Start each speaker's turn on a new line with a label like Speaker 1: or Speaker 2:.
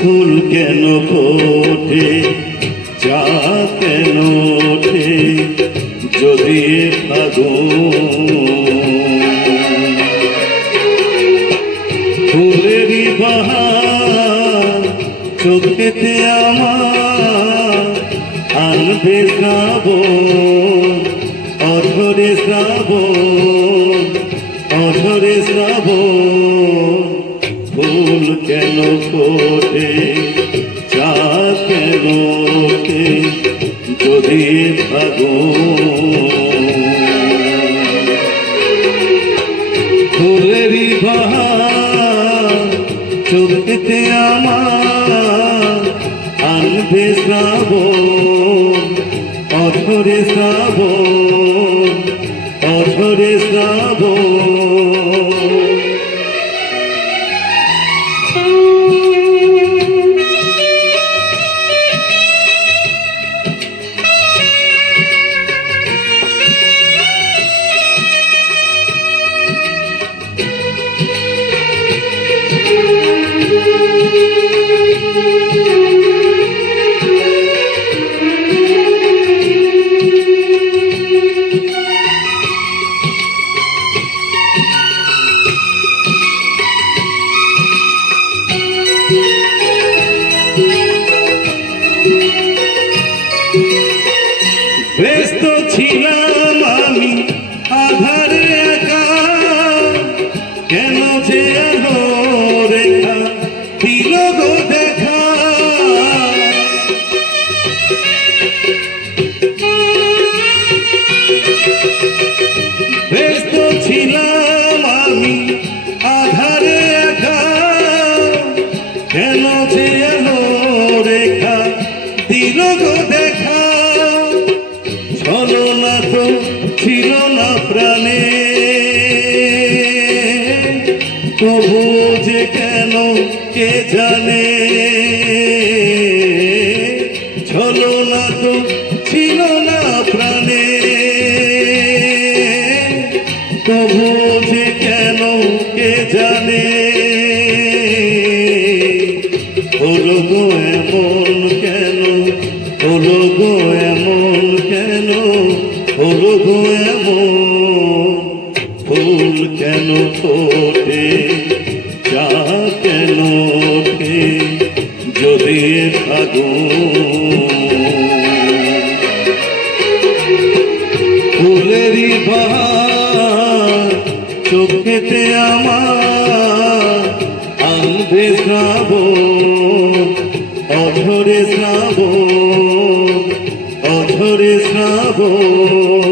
Speaker 1: ফুল কেন ফোটে? চা ফুলেরই চোখেতে আমার আনবে শ্রাবণ অধরে শ্রাবণ অধরে শ্রাবণ। ফুল কেন ফোটে চা কেন যদি ফাগুন বাহার চোখেতে আমার আনবে শ্রাবণ অধরে শ্রাবণ অধরে শ্রাবণ। ব্যস্ত ছিলাম আমি, আধারে একা। কেন যে রেখা, দিল গো দেখা। ব্যস্ত ছিলাম আমি, আধারে একা। কেন যে রেখা, দিল গো প্রাণে। তবু যে কেন কে জানে? ছিল না প্রাণে। যে কেন কে জানে? কেন? কেন? ফোটে চা কেন যদি ফাগুন ফুলেরই বাহার চোখেতে আমার আনবে শ্রাবণ অধরে শ্রাবণ অধরে শ্রাবণ।